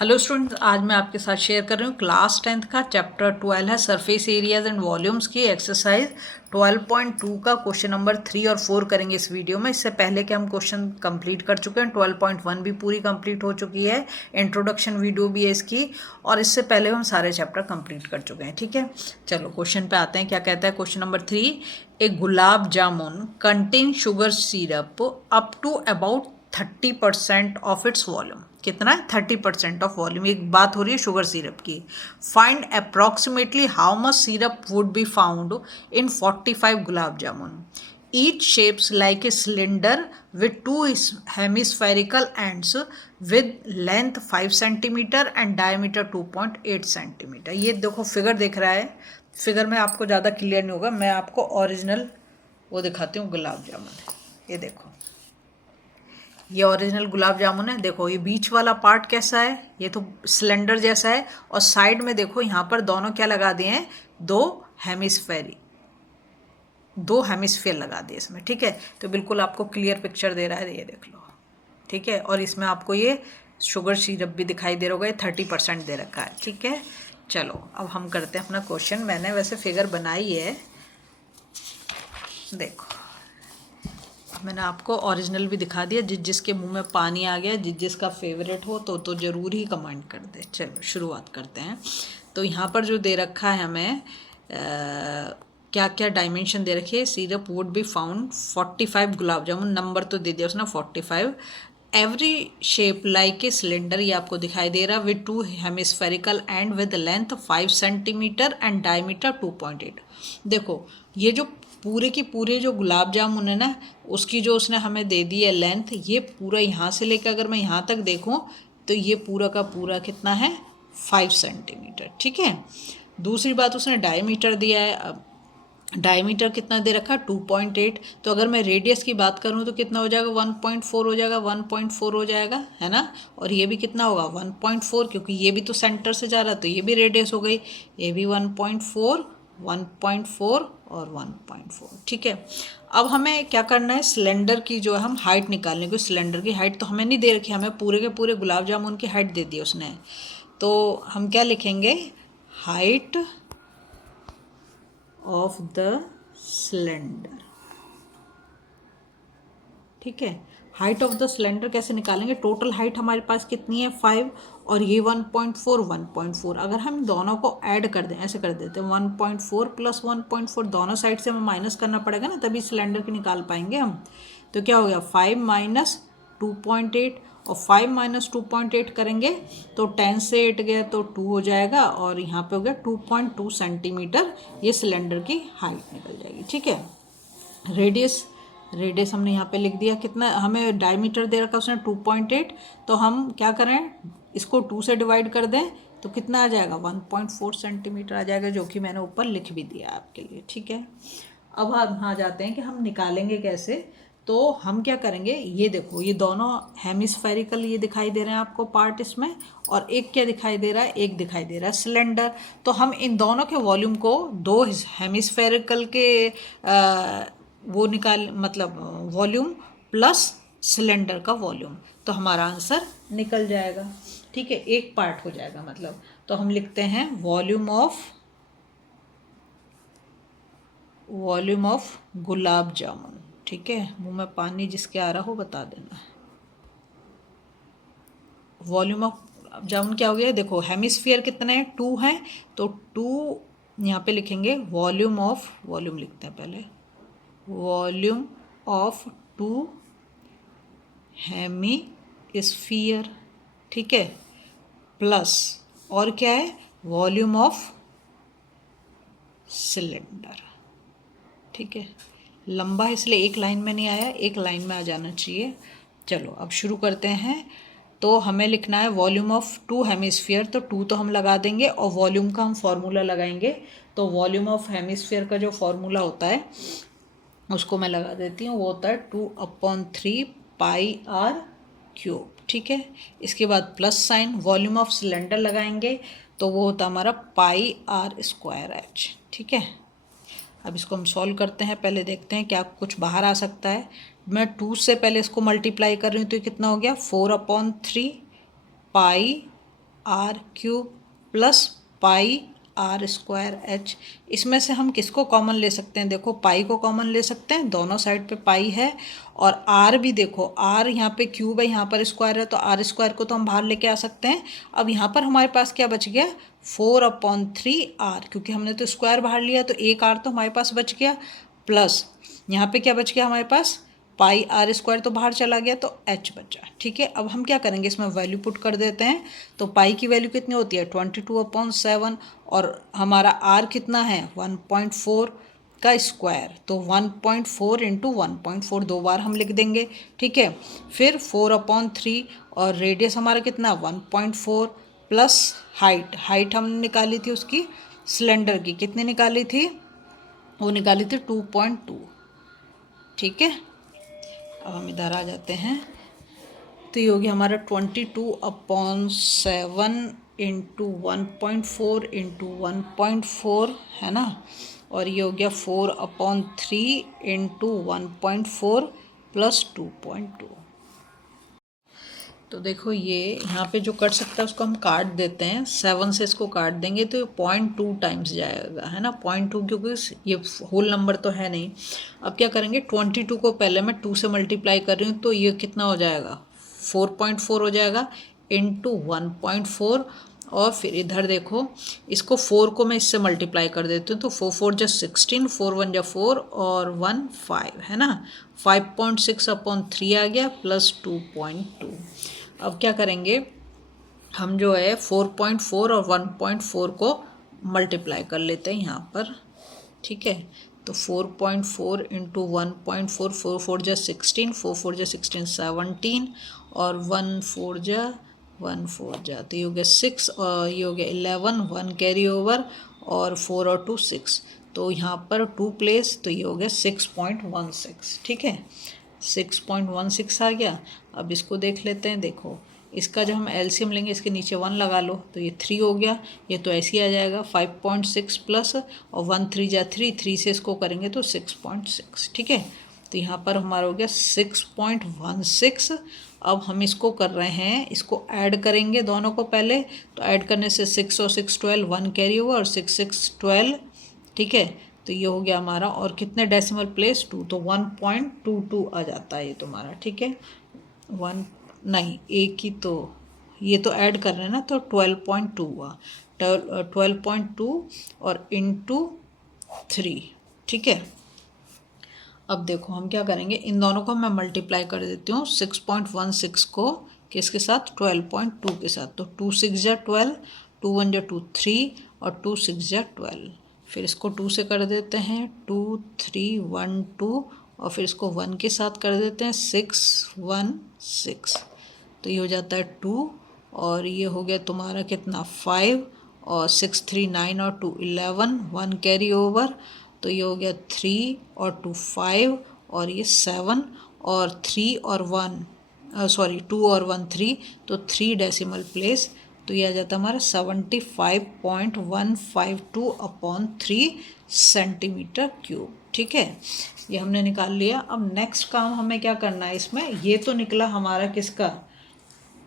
Hello students, आज मैं आपके साथ शेयर कर रही हूँ क्लास 10th का चैप्टर 12 है सरफेस एरियाज एंड वॉल्यूम्स की एक्सरसाइज 12.2 का क्वेश्चन नंबर 3 और 4 करेंगे इस वीडियो में। इससे पहले के हम क्वेश्चन कंप्लीट कर चुके हैं, 12.1 भी पूरी कंप्लीट हो चुकी है, इंट्रोडक्शन वीडियो भी है इसकी, और इससे पहले हम सारे चैप्टर कंप्लीट कर चुके हैं। ठीक है, चलो क्वेश्चन पे आते हैं। क्या कहता है question number 3? A gulab jamun contain sugar syrup up to about 30% of its volume. कितना है? 30% ऑफ वॉल्यूम। एक बात हो रही है शुगर सिरप की। Find approximately how much syrup would be found in 45 gulab jamun. Each shapes like a cylinder with two hemispherical ends with length 5 centimeter and diameter 2.8 centimeter। ये देखो फिगर दिख रहा है, फिगर में आपको ज़्यादा क्लियर नहीं होगा, मैं आपको ओरिजिनल वो दिखाती हूँ गुलाब जामुन। ये देखो, ये ओरिजिनल गुलाब जामुन है। देखो ये बीच वाला पार्ट कैसा है, ये तो सिलेंडर जैसा है, और साइड में देखो यहाँ पर दोनों क्या लगा दिए हैं, दो हेमिस्फेयर लगा दिए इसमें। ठीक है, तो बिल्कुल आपको क्लियर पिक्चर दे रहा है, ये देख लो। ठीक है, और इसमें आपको ये शुगर सिरप भी दिखाई दे रहा होगा, ये 30% दे रखा है। ठीक है, चलो अब हम करते हैं अपना क्वेश्चन। मैंने वैसे फिगर बनाई है, देखो मैंने आपको ओरिजिनल भी दिखा दिया। जिसके मुंह में पानी आ गया, जिसका फेवरेट हो तो ज़रूर ही कमेंट कर दे। चलो शुरुआत करते हैं। तो यहाँ पर जो दे रखा है हमें क्या क्या डायमेंशन दे रखी है। Syrup would be found 45 gulab jamun, number तो दे दिया उसने 45। Every shape like a cylinder, ये आपको दिखाई दे रहा, with two hemispherical and with length 5 centimetre and diameter 2.8। देखो ये जो पूरे की पूरे जो गुलाब जामुन है ना, उसकी जो उसने हमें दे दी है लेंथ, ये पूरा यहाँ से लेकर अगर मैं यहाँ तक देखूँ तो ये पूरा का पूरा कितना है, 5 सेंटीमीटर। ठीक है, दूसरी बात उसने डायमीटर दिया है। अब डायमीटर कितना दे रखा, 2.8। तो अगर मैं रेडियस की बात करूँ तो कितना हो जाएगा, 1.4 हो जाएगा, 1.4 हो जाएगा, है ना। और ये भी कितना होगा, 1.4, क्योंकि ये भी तो सेंटर से जा रहा है तो ये भी रेडियस हो गई, ये भी 1.4, 1.4 और 1.4। ठीक है, अब हमें क्या करना है, सिलेंडर की जो है हम हाइट निकालने की। सिलेंडर की हाइट तो हमें नहीं दे रखी, हमें पूरे के पूरे गुलाब जामुन की हाइट दे दी उसने। तो हम क्या लिखेंगे, हाइट ऑफ द सिलेंडर। ठीक है, हाइट ऑफ द सिलेंडर कैसे निकालेंगे, टोटल हाइट हमारे पास कितनी है 5, और ये 1.4 1.4। अगर हम दोनों को ऐड कर दें, ऐसे कर देते हैं 1.4 प्लस 1.4, दोनों साइड से हमें माइनस करना पड़ेगा ना, तभी सिलेंडर की निकाल पाएंगे हम। तो क्या हो गया, 5 माइनस 2.8, और 5 माइनस 2.8 करेंगे तो 10 से 8 गया तो 2 हो जाएगा, और यहाँ पे हो गया 2.2 सेंटीमीटर, ये सिलेंडर की हाइट निकल जाएगी। ठीक है, रेडियस हमने यहाँ पे लिख दिया, कितना हमें डायमीटर दे रखा उसने 2.8, तो हम क्या करें, इसको 2 से डिवाइड कर दें तो कितना आ जाएगा, 1.4 सेंटीमीटर आ जाएगा, जो कि मैंने ऊपर लिख भी दिया आपके लिए। ठीक है, अब हम आ जाते हैं कि हम निकालेंगे कैसे। तो हम क्या करेंगे, ये देखो ये दोनों हेमिस्फेरिकल ये दिखाई दे रहे हैं आपको पार्ट इसमें, और एक क्या दिखाई दे रहा है, एक दिखाई दे रहा है सिलेंडर। तो हम इन दोनों के वॉल्यूम को, दो हेमिस्फेरिकल के वो निकाल, मतलब वॉल्यूम प्लस सिलेंडर का वॉल्यूम, तो हमारा आंसर निकल जाएगा। ठीक है, एक पार्ट हो जाएगा मतलब। तो हम लिखते हैं वॉल्यूम ऑफ गुलाब जामुन। ठीक है, मुंह में पानी जिसके आ रहा हो बता देना। वॉल्यूम ऑफ जामुन क्या हो गया, देखो हेमिस्फीयर कितने हैं, 2 हैं, तो 2 यहाँ पे लिखेंगे, वॉल्यूम लिखते हैं पहले, वॉल्यूम ऑफ 2 हेमिस्फीयर। ठीक है, प्लस और क्या है, वॉल्यूम ऑफ सिलेंडर। ठीक है, लंबा है इसलिए एक लाइन में नहीं आया, एक लाइन में आ जाना चाहिए। चलो अब शुरू करते हैं। तो हमें लिखना है वॉल्यूम ऑफ 2 हेमिस्फीयर, तो 2 तो हम लगा देंगे, और वॉल्यूम का हम फॉर्मूला लगाएंगे। तो वॉल्यूम ऑफ हेमिस्फीयर का जो फॉर्मूला होता है उसको मैं लगा देती हूँ, वो होता है 2/3 πr³। ठीक है, इसके बाद plus sign, volume of cylinder लगाएंगे तो वो होता है हमारा πr²h। ठीक है, अब इसको हम सॉल्व करते हैं, पहले देखते हैं क्या कुछ बाहर आ सकता है। मैं 2 से पहले इसको मल्टीप्लाई कर रही हूँ तो ये कितना हो गया, 4/3 πr²। R cube plus pi R square H. इसमें से हम किसको कॉमन ले सकते हैं? देखो पाई को कॉमन ले सकते हैं, दोनों साइड पे पाई है, और आर भी देखो, आर यहाँ पे क्यूब है, यहाँ पर स्क्वायर है, तो आर स्क्वायर को तो हम बाहर लेके आ सकते हैं। अब यहाँ पर हमारे पास क्या बच गया? 4/3 आर, क्योंकि हमने तो स्क्वायर बाहर लिया तो एक आर तो हमारे पास बच गया, प्लस यहाँ पे क्या बच गया हमारे पास? पाई आर स्क्वायर तो बाहर चला गया तो एच बचा। ठीक है, अब हम क्या करेंगे, इसमें वैल्यू पुट कर देते हैं। तो पाई की वैल्यू कितनी होती है? 22/7, और हमारा आर कितना है? 1.4 का स्क्वायर, तो 1.4 इंटू 1.4 दो बार हम लिख देंगे। ठीक है, फिर 4/3, और रेडियस हमारा कितना? 1.4 प्लस हाइट हमने निकाली थी उसकी सिलेंडर की, कितनी निकाली थी? वो निकाली थी 2.2। ठीक है, अब हम इधर आ जाते हैं, तो ये हो गया हमारा 22/7 इंटू 1.4 इंटू 1.4, है ना, और ये हो गया 4/3 इंटू 1.4 प्लस 2.2। तो देखो ये यहाँ पे जो कट सकता है उसको हम काट देते हैं, 7 से इसको काट देंगे तो ये 0.2 टाइम्स जाएगा, है ना, 0.2, क्योंकि ये होल नंबर तो है नहीं। अब क्या करेंगे, 22 को पहले मैं 2 से मल्टीप्लाई कर रही हूँ, तो ये कितना हो जाएगा? 4.4 हो जाएगा इंटू 1.4, और फिर इधर देखो, इसको 4 को मैं इससे मल्टीप्लाई कर देती हूँ, तो 4 4 जा 16, 4 1 जा 4 और 1 5, है ना, 5.6/3 आ गया प्लस 2.2। अब क्या करेंगे, हम जो है 4.4 और 1.4 को मल्टीप्लाई कर लेते हैं यहाँ पर। ठीक है, तो 4.4 इंटू 1.4, 4 4 जा 16, 4 4 जा 16 17, और 1 4 जा तो ये हो गया 6, और ये हो गया 11, 1 कैरी ओवर, और 4 और 2 6, तो यहाँ पर 2 प्लेस, तो ये हो गया 6.16। ठीक है, 6.16 आ गया। अब इसको देख लेते हैं, देखो इसका जब हम एलसीएम लेंगे, इसके नीचे 1 लगा लो तो ये 3 हो गया, ये तो ऐसे ही आ जाएगा 5.6 प्लस, और 1 3 जा 3, 3 से इसको करेंगे तो 6.6। ठीक है, तो यहाँ पर हमारा हो गया 6.16। अब हम इसको कर रहे हैं, इसको ऐड करेंगे दोनों को पहले, तो ऐड करने से 6 और 6 12, 1 कैरी ओवर, और 6 6 12। ठीक है, तो ये हो गया हमारा, और कितने डेसिमल प्लेस? 2, तो 1.22 आ जाता है ये तुम्हारा। ठीक है, 1 नहीं, एक ही तो, ये तो ऐड कर रहे हैं ना, तो 12.2 हुआ, 12.2 और इंटू 3। ठीक है, अब देखो हम क्या करेंगे, इन दोनों को मैं मल्टीप्लाई कर देती हूँ, 6.16 को किसके साथ? 12.2 के साथ, तो 2 6 जा 12, 2 1 जा 2 3, और 2 6 जा 12, फिर इसको 2 से कर देते हैं, 2 3 1 2, और फिर इसको 1 के साथ कर देते हैं, 6 1 6, तो ये हो जाता है 2, और ये हो गया तुम्हारा कितना? 5, और 6 3 9, और 2 11, 1 कैरी ओवर, तो ये हो गया 3 और 2 5, और ये 7, और 3 और 1 सॉरी 2 और 1 3, तो 3 डेसिमल प्लेस, तो ये आ जाता है हमारा 75.152/3 सेंटीमीटर क्यूब। ठीक है, ये हमने निकाल लिया। अब नेक्स्ट काम हमें क्या करना है इसमें, ये तो निकला हमारा किसका?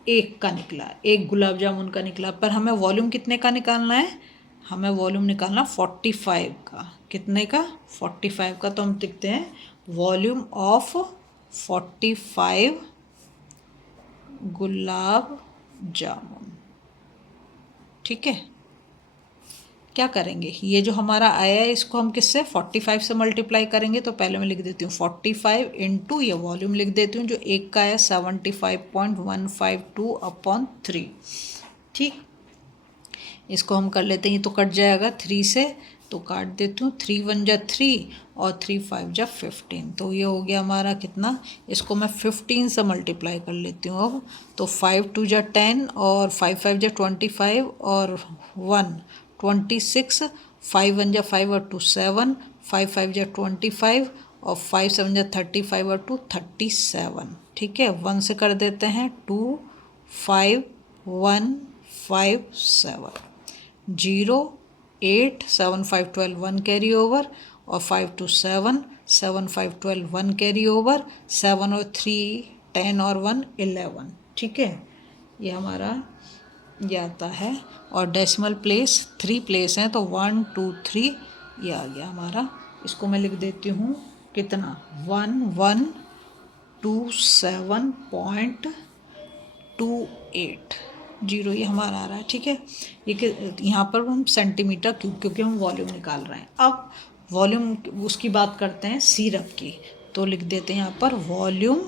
एक का निकला, एक गुलाब जामुन का निकला, पर हमें वॉल्यूम कितने का निकालना है? हमें वॉल्यूम निकालना 45 का। कितने का? 45 का। तो हम लिखते हैं वॉल्यूम ऑफ 45 गुलाब जामुन। ठीक है, क्या करेंगे, ये जो हमारा आया है इसको हम किससे? 45 से मल्टीप्लाई करेंगे, तो पहले मैं लिख देती हूँ 45 इंटू ये वॉल्यूम लिख देती हूँ जो एक का है 75.152/3। ठीक, इसको हम कर लेते हैं, ये तो कट जाएगा 3 से, तो काट देती हूँ, 3 1 जा 3, और 3 5 जा 15, तो ये हो गया हमारा कितना? इसको मैं 15 से मल्टीप्लाई कर लेती हूँ अब, तो 5 2 जा 10, और 5 5 जा 25, और 1 26, 5 1 जा 5 और 2 7, 5 5 जा 25, और 5 7 जा 35, और 2 37। ठीक है, 1 से कर देते हैं, 2 5 1 5 7, 0 8 7 5 12, 1 कैरी ओवर, और 5 2 7 7 5 12, 1 कैरी ओवर, 7 और 3 10, और 1 11। ठीक है, ये हमारा ये आता है, और डेसिमल प्लेस 3 प्लेस हैं तो 1 2 3 ये आ गया हमारा। इसको मैं लिख देती हूँ कितना 1127.28 ये हमारा आ रहा है। ठीक है, ये कि यहाँ पर हम सेंटीमीटर क्यूब, क्योंकि हम वॉल्यूम निकाल रहे हैं। अब वॉल्यूम उसकी बात करते हैं सिरप की, तो लिख देते हैं यहाँ पर वॉल्यूम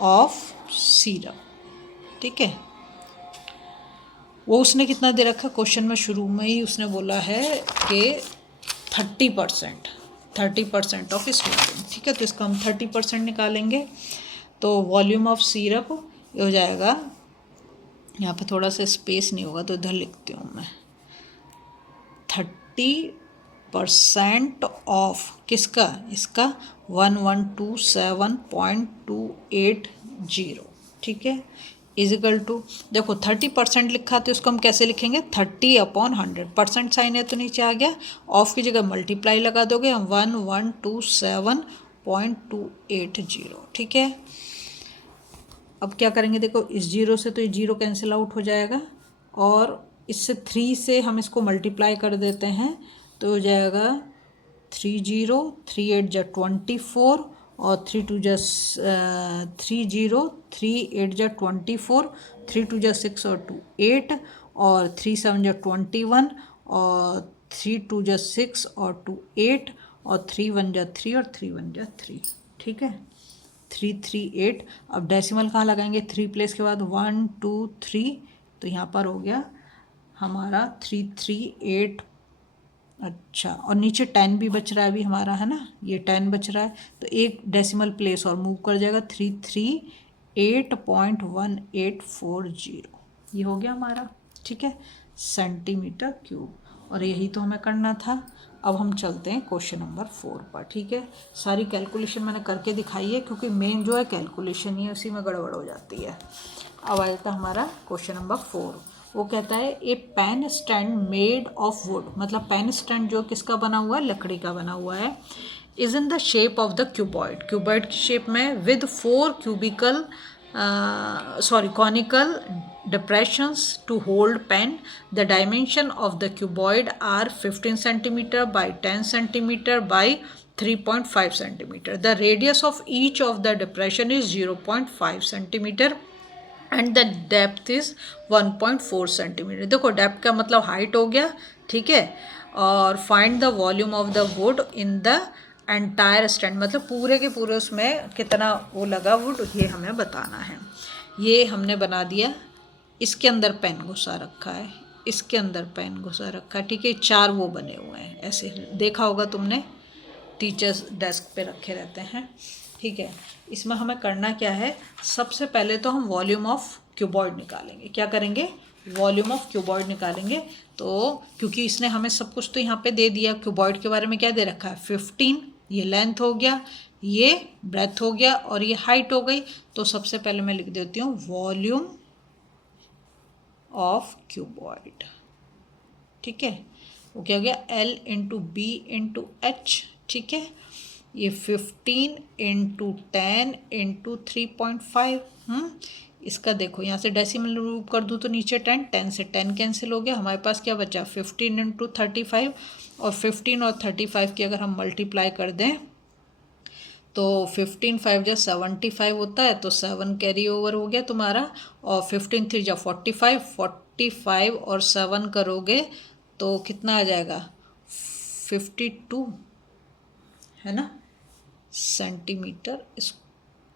ऑफ सिरप। ठीक है, वो उसने कितना दे रखा क्वेश्चन में, शुरू में ही उसने बोला है कि 30% ऑफ इस वॉल्यूम। ठीक है, तो इसका हम 30% निकालेंगे, तो वॉल्यूम ऑफ सिरप हो जाएगा, यहाँ पे थोड़ा सा स्पेस नहीं होगा तो इधर लिखती हूँ मैं, 30% ऑफ किसका, इसका 1127.280। ठीक है, इजिकल टू, देखो 30% लिखा तो उसको हम कैसे लिखेंगे, 30/100, साइन है तो नीचे आ गया, ऑफ की जगह मल्टीप्लाई लगा दोगे हम 1127.280। ठीक है, अब क्या करेंगे, देखो इस जीरो से तो ये जीरो कैंसिल आउट हो जाएगा, और इससे 3 से हम इसको मल्टीप्लाई कर देते हैं तो हो जाएगा 30, 3 8 जा 24, और 3 2 जा 30, 3 8 जा 24, 3 2 जा 6 और 2 8, और 3 7 जा 21, और 3 2 जा 6 और 2 8, और 3 1 जा 3 और 3 1 जा 3। ठीक है, 338। अब डेसिमल कहाँ लगाएंगे, 3 प्लेस के बाद 1 2 3, तो यहाँ पर हो गया हमारा 338। अच्छा, और नीचे 10 भी बच रहा है अभी हमारा, है ना, ये 10 बच रहा है, तो एक डेसिमल प्लेस और मूव कर जाएगा, 338.1840 ये हो गया हमारा। ठीक है, सेंटीमीटर क्यूब, और यही तो हमें करना था। अब हम चलते हैं क्वेश्चन नंबर 4 पर। ठीक है, सारी कैलकुलेशन मैंने करके दिखाई है, क्योंकि मेन जो है कैलकुलेशन ही है, उसी में गड़बड़ हो जाती है। अब आया था हमारा क्वेश्चन नंबर 4, वो कहता है a pen stand made of wood, मतलब पेन स्टैंड जो किसका बना हुआ है, लकड़ी का बना हुआ है, is in the shape of the cuboid, cuboid की शेप में, with 4 conical depressions to hold pen. The dimension of the cuboid are 15 centimeter by 10 centimeter by 3.5 centimeter. The radius of each of the depression is 0.5 centimeter and the depth is 1.4 centimetre. देखो depth का मतलब height हो गया। ठीक है, और find the volume of the would in the entire stand, मतलब पूरे के पूरे उसमें कितना वो लगा वुड, ये हमें बताना है। ये हमने बना दिया, इसके अंदर पेन घुसा रखा है, इसके अंदर पेन घुसा रखा है। ठीक है, 4 वो बने हुए हैं, ऐसे देखा होगा तुमने, टीचर्स डेस्क पे रखे रहते हैं। ठीक है, इसमें हमें करना क्या है, सबसे पहले तो हम वॉल्यूम ऑफ क्यूबॉइड निकालेंगे। क्या करेंगे, वॉल्यूम ऑफ क्यूबॉइड निकालेंगे। तो क्योंकि इसने हमें सब कुछ तो यहाँ पे दे दिया, क्यूबॉइड के बारे में क्या दे रखा है, 15, ये लेंथ हो गया, ये ब्रेथ हो गया, और ये हाइट हो गई। तो सबसे पहले मैं लिख देती हूँ वॉल्यूम ऑफ क्यूबॉइड। ठीक है, वो क्या हो गया, L into B into H. ठीक है, ये 15 इंटू 10 इंटू 3.5। इसका देखो यहाँ से डेसिमल रूप कर दूँ तो नीचे 10, 10 से 10 कैंसिल हो गया, हमारे पास क्या बचा 15 इंटू 35, और 15 और 35 की अगर हम मल्टीप्लाई कर दें तो 15 5 जा 75 होता है, तो 7 कैरी ओवर हो गया तुम्हारा, और 15 3 जा 45, 45 और 7 करोगे तो कितना आ जाएगा 52, है ना, सेंटीमीटर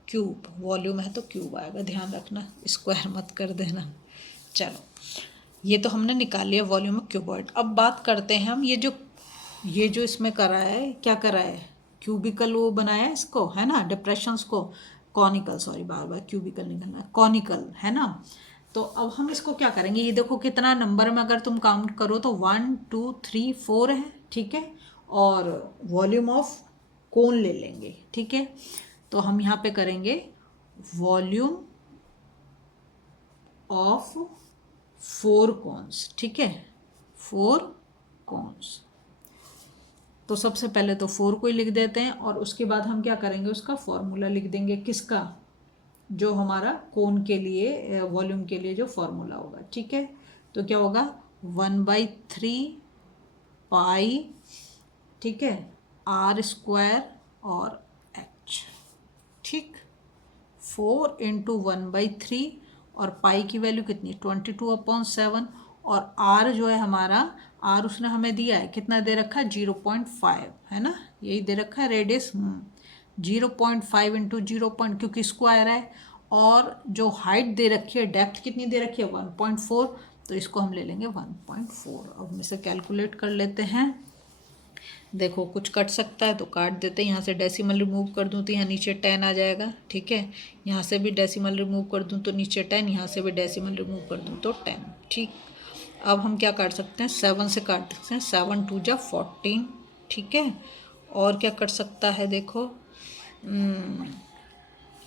क्यूब। वॉल्यूम है तो क्यूब आएगा, ध्यान रखना, स्क्वायर मत कर देना। चलो, ये तो हमने निकाल लिया वॉल्यूम ऑफ क्यूबॉइड। अब बात करते हैं हम ये जो इसमें करा है, क्या करा है, क्यूबिकल वो बनाया है इसको, है ना, डिप्रेशंस को, कॉनिकल, सॉरी बार बार क्यूबिकल निकलना है, कॉनिकल, है ना। तो अब हम इसको क्या करेंगे, ये देखो कितना नंबर में अगर तुम काउंट करो तो 1 2 3 4 है। ठीक है, और वॉल्यूम ऑफ कोन ले लेंगे। ठीक है, तो हम यहाँ पे करेंगे वॉल्यूम ऑफ 4 कोन्स। ठीक है, 4 कोन्स, तो सबसे पहले तो 4 को ही लिख देते हैं, और उसके बाद हम क्या करेंगे, उसका फॉर्मूला लिख देंगे, किसका, जो हमारा कोन के लिए वॉल्यूम के लिए जो फॉर्मूला होगा, ठीक है। तो क्या होगा 1/3 पाई, ठीक है, आर स्क्वायर और एच, ठीक। 4 इंटू 1/3 और पाई की वैल्यू कितनी 22/7 और आर जो है हमारा, आर उसने हमें दिया है कितना दे रखा है 0.5 है ना, यही दे रखा है रेडियस 0.5 इंटू 0 क्योंकि स्क्वायर है, और जो हाइट दे रखी है डेप्थ कितनी दे रखी है 1.4, तो इसको हम ले लेंगे 1.4। अब हम इसे कैलकुलेट कर लेते हैं। देखो कुछ कट सकता है तो काट देते हैं, यहाँ से डेसिमल रिमूव कर दूँ तो यहाँ नीचे 10 आ जाएगा, ठीक है। यहाँ से भी डेसिमल रिमूव कर दूँ तो नीचे 10, यहाँ से भी डेसिमल रिमूव कर दूँ तो 10, ठीक। अब हम क्या काट सकते हैं 7 से काट सकते हैं, 7 2 जा 14, ठीक है। और क्या कट सकता है देखो,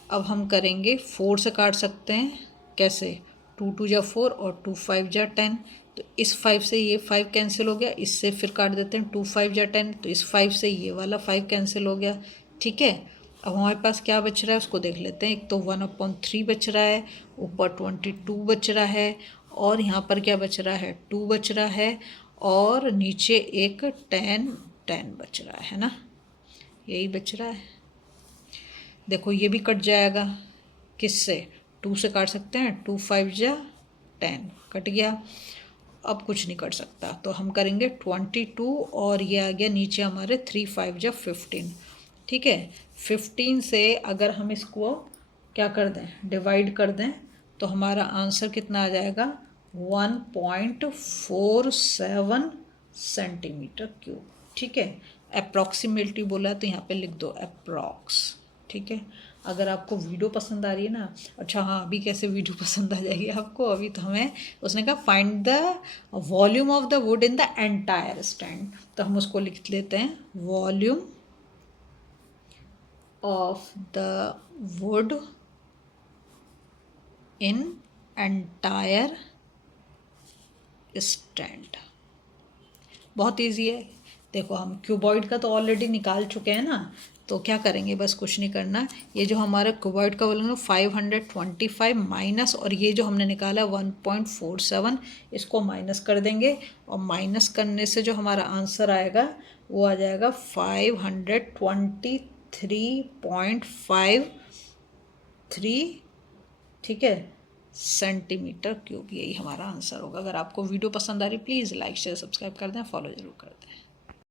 अब हम करेंगे 4 से काट सकते हैं, कैसे 2 2 जा 4 और 2 5 जा 10, तो इस 5 से ये 5 कैंसिल हो गया, इससे फिर काट देते हैं 2 5 जा 10, तो इस 5 से ये वाला 5 कैंसिल हो गया, ठीक है। अब हमारे पास क्या बच रहा है उसको देख लेते हैं। एक तो 1/3 बच रहा है, ऊपर 22 बच रहा है, और यहाँ पर क्या बच रहा है 2 बच रहा है, और नीचे एक 10 बच रहा है ना, यही बच रहा है। देखो ये भी कट जाएगा, किससे 2 से काट सकते हैं, 2 5 जा 10 कट गया। अब कुछ नहीं कट सकता, तो हम करेंगे 22 और ये आ गया नीचे हमारे 3 5 जा 15, ठीक है। 15 से अगर हम इसको क्या कर दें डिवाइड कर दें तो हमारा आंसर कितना आ जाएगा 1.47 सेंटीमीटर क्यूब, ठीक है। अप्रॉक्सीमेटली बोला तो यहाँ पे लिख दो अप्रॉक्स, ठीक है। अगर आपको वीडियो पसंद आ रही है ना, अच्छा हाँ अभी कैसे वीडियो पसंद आ जाएगी आपको, अभी तो हमें उसने कहा find the volume of the would in the entire stand, तो हम उसको लिख लेते हैं volume of the would in entire stand. बहुत इजी है। देखो हम क्यूबॉइड का तो ऑलरेडी निकाल चुके हैं ना, तो क्या करेंगे बस कुछ नहीं करना, ये जो हमारा क्यूबॉइड का बोलेंगे 525 माइनस, और ये जो हमने निकाला 1.47 इसको माइनस कर देंगे, और माइनस करने से जो हमारा आंसर आएगा वो आ जाएगा 523.53, ठीक है, सेंटीमीटर क्यूब। यही हमारा आंसर होगा। अगर आपको वीडियो पसंद आ रही प्लीज़ लाइक शेयर सब्सक्राइब कर दें, फॉलो ज़रूर कर दें।